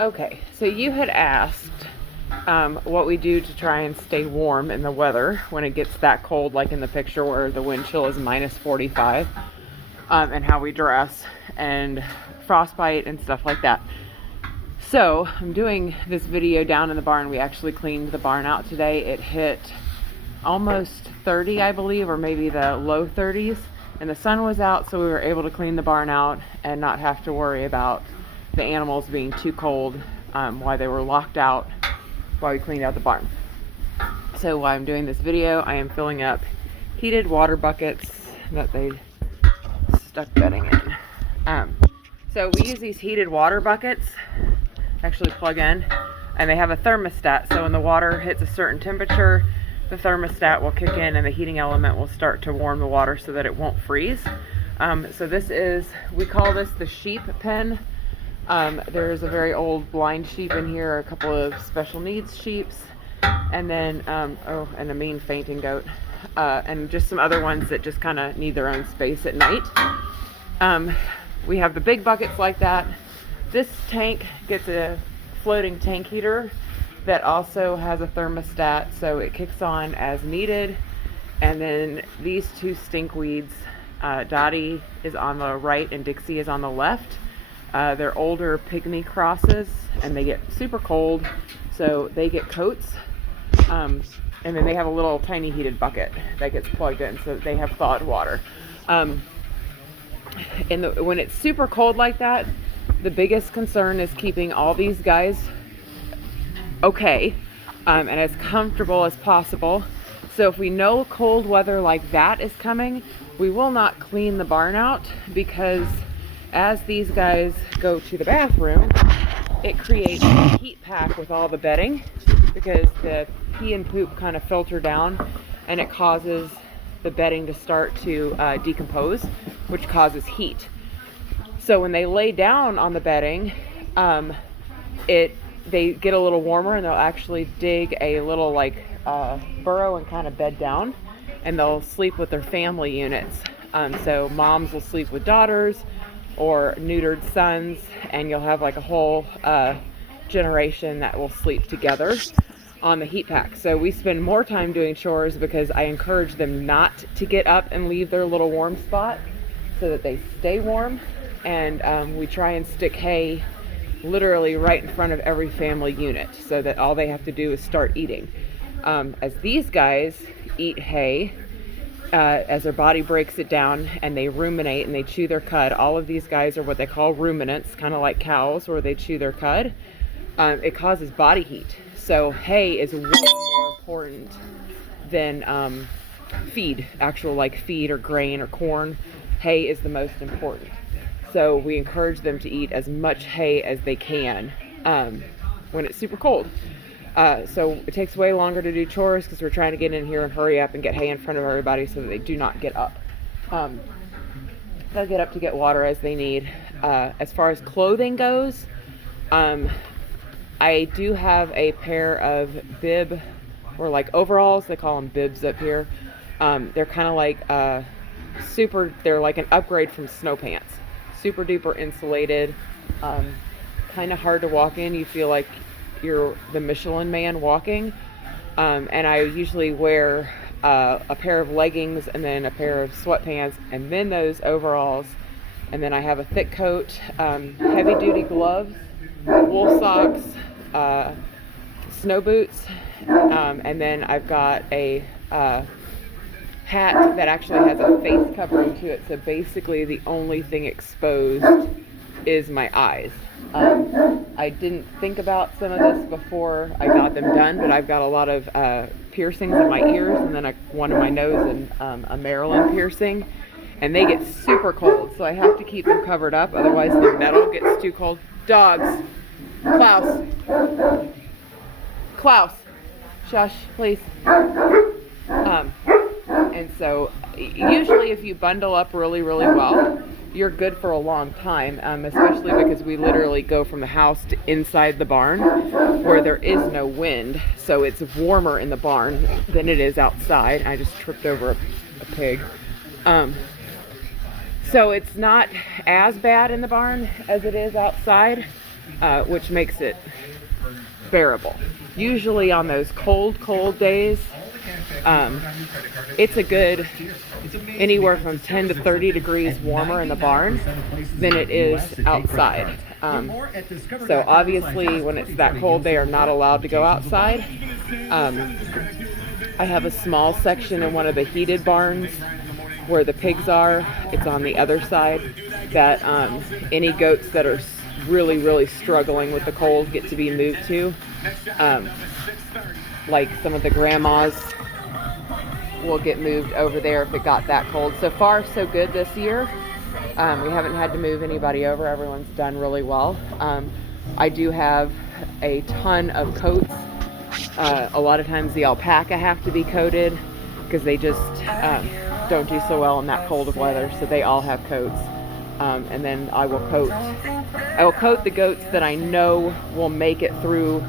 Okay, so you had asked what we do to try and stay warm in the weather when it gets that cold, like in the picture where the wind chill is minus 45, and how we dress and frostbite and stuff like that. So I'm doing this video down in the barn. We actually cleaned the barn out today. It hit almost 30, I believe, or maybe the low 30s, and the sun was out, so we were able to clean the barn out and not have to worry about the animals being too cold while they were locked out while we cleaned out the barn. So while I'm doing this video, I am filling up heated water buckets that they stuck bedding in. So we use these heated water buckets, actually plug in, and they have a thermostat. So when the water hits a certain temperature, the thermostat will kick in and the heating element will start to warm the water so that it won't freeze. So this is, we call this the sheep pen. There's a very old blind sheep in here, a couple of special needs sheeps, and then, and a mean fainting goat, and just some other ones that just kind of need their own space at night. We have the big buckets like that. This tank gets a floating tank heater that also has a thermostat, so it kicks on as needed. And then these two stinkweeds, Dottie is on the right and Dixie is on the left. They're older pygmy crosses and they get super cold, so they get coats. And then they have a little tiny heated bucket that gets plugged in so that they have thawed water. When it's super cold like that, the biggest concern is keeping all these guys okay and as comfortable as possible. So if we know cold weather like that is coming, we will not clean the barn out, because as these guys go to the bathroom, it creates a heat pack with all the bedding, because the pee and poop kind of filter down and it causes the bedding to start to decompose, which causes heat. So when they lay down on the bedding, they get a little warmer and they'll actually dig a little burrow and kind of bed down, and they'll sleep with their family units. So moms will sleep with daughters or neutered sons, and you'll have like a whole generation that will sleep together on the heat pack. So we spend more time doing chores because I encourage them not to get up and leave their little warm spot so that they stay warm. And we try and stick hay literally right in front of every family unit so that all they have to do is start eating. As these guys eat hay, as their body breaks it down and they ruminate and they chew their cud, all of these guys are what they call ruminants, kind of like cows where they chew their cud. It causes body heat. So hay is way more important than feed, actual feed or grain or corn. Hay is the most important. So we encourage them to eat as much hay as they can when it's super cold. So it takes way longer to do chores because we're trying to get in here and hurry up and get hay in front of everybody so that they do not get up. They'll get up to get water as they need. As far as clothing goes, I do have a pair of bib or overalls. They call them bibs up here. They're kind of they're like an upgrade from snow pants. Super duper insulated, kind of hard to walk in. You feel like you're the Michelin Man walking. And I usually wear a pair of leggings and then a pair of sweatpants and then those overalls. And then I have a thick coat, heavy duty gloves, wool socks, snow boots, and then I've got a hat that actually has a face covering to it, so basically the only thing exposed is my eyes. I didn't think about some of this before I got them done, but I've got a lot of piercings in my ears, and then one in my nose, and a Maryland piercing, and they get super cold, so I have to keep them covered up, otherwise the metal gets too cold. Dogs. Klaus, shush, please. And so usually if you bundle up really, really well, you're good for a long time, especially because we literally go from the house to inside the barn where there is no wind. So it's warmer in the barn than it is outside. I just tripped over a pig. So it's not as bad in the barn as it is outside. which makes it bearable. Usually on those cold days, it's a good anywhere from 10 to 30 degrees warmer in the barn than it is outside. So obviously when it's that cold, they are not allowed to go outside. I have a small section in one of the heated barns where the pigs are. It's on the other side that any goats that are really struggling with the cold get to be moved to. Like some of the grandmas will get moved over there if it got that cold. So far so good this year. We haven't had to move anybody over. Everyone's done really well. I do have a ton of coats. A lot of times the alpaca have to be coated because they just don't do so well in that cold of weather, so they all have coats. And then I will coat the goats that I know will make it through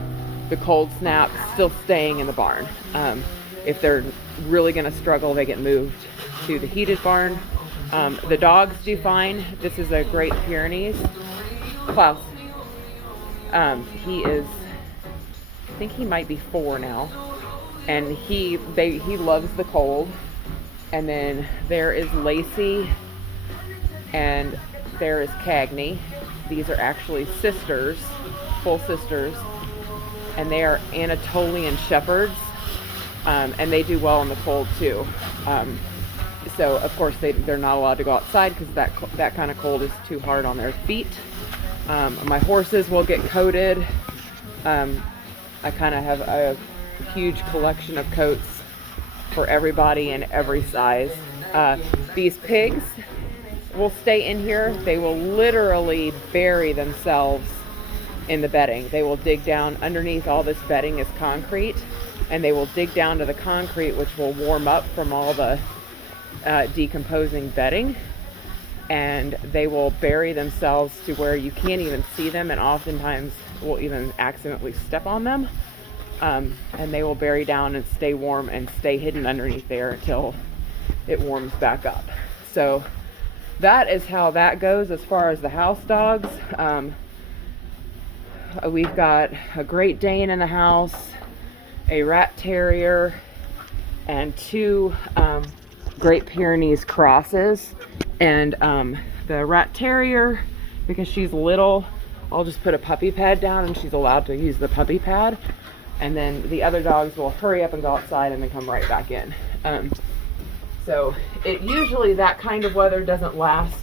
the cold snap still staying in the barn. If they're really going to struggle, they get moved to the heated barn. The dogs do fine. This is a Great Pyrenees. Klaus. He is, I think he might be 4 now, and he loves the cold. And then there is Lacey, and there is Cagney. These are actually sisters, full sisters, and they are Anatolian shepherds, and they do well in the cold too. So of course they're not allowed to go outside because that kind of cold is too hard on their feet. My horses will get coated. I kind of have a huge collection of coats for everybody in every size. These pigs will stay in here. They will literally bury themselves in the bedding. They will dig down underneath. All this bedding is concrete, and they will dig down to the concrete, which will warm up from all the decomposing bedding, and they will bury themselves to where you can't even see them, and oftentimes will even accidentally step on them. And they will bury down and stay warm and stay hidden underneath there until it warms back up. So that is how that goes as far as the house dogs. We've got a Great Dane in the house, a Rat Terrier, and 2 Great Pyrenees crosses. And the Rat Terrier, because she's little, I'll just put a puppy pad down and she's allowed to use the puppy pad. And then the other dogs will hurry up and go outside and then come right back in. So it usually, that kind of weather doesn't last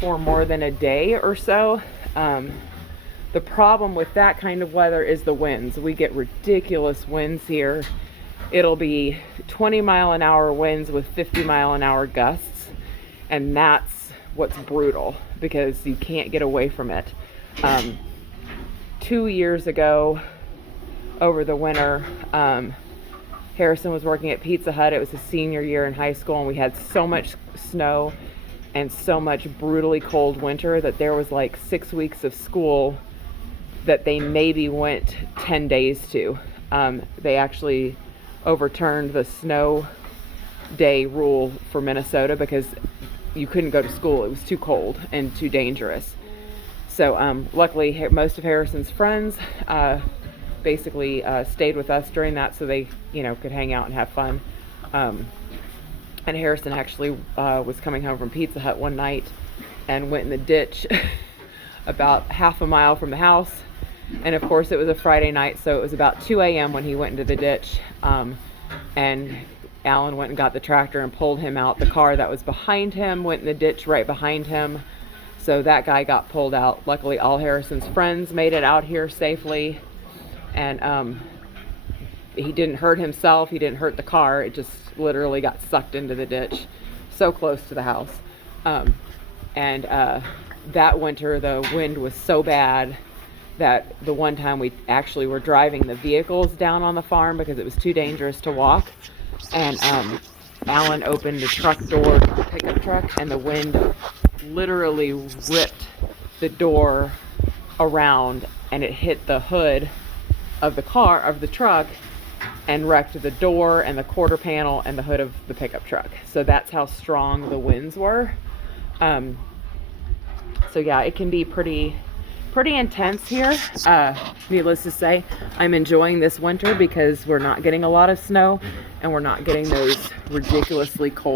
for more than a day or so. The problem with that kind of weather is the winds. We get ridiculous winds here. It'll be 20-mile-an-hour winds with 50-mile-an-hour gusts. And that's what's brutal because you can't get away from it. 2 years ago, over the winter, Harrison was working at Pizza Hut. It was his senior year in high school, and we had so much snow and so much brutally cold winter that there was like 6 weeks of school that they maybe went 10 days to. They actually overturned the snow day rule for Minnesota because you couldn't go to school. It was too cold and too dangerous. So luckily most of Harrison's friends basically stayed with us during that, so they could hang out and have fun. And Harrison actually was coming home from Pizza Hut one night and went in the ditch about half a mile from the house. And of course it was a Friday night, so it was about 2 a.m. when he went into the ditch. And Alan went and got the tractor and pulled him out. The car that was behind him went in the ditch right behind him. So that guy got pulled out. Luckily all Harrison's friends made it out here safely. And he didn't hurt himself, he didn't hurt the car, it just literally got sucked into the ditch so close to the house. And that winter the wind was so bad that the one time we actually were driving the vehicles down on the farm because it was too dangerous to walk, and Alan opened the truck door to the pickup truck, and the wind literally ripped the door around, and it hit the hood of the truck and wrecked the door and the quarter panel and the hood of the pickup truck. So that's how strong the winds were. So yeah, it can be pretty pretty intense here. Needless to say, I'm enjoying this winter because we're not getting a lot of snow and we're not getting those ridiculously cold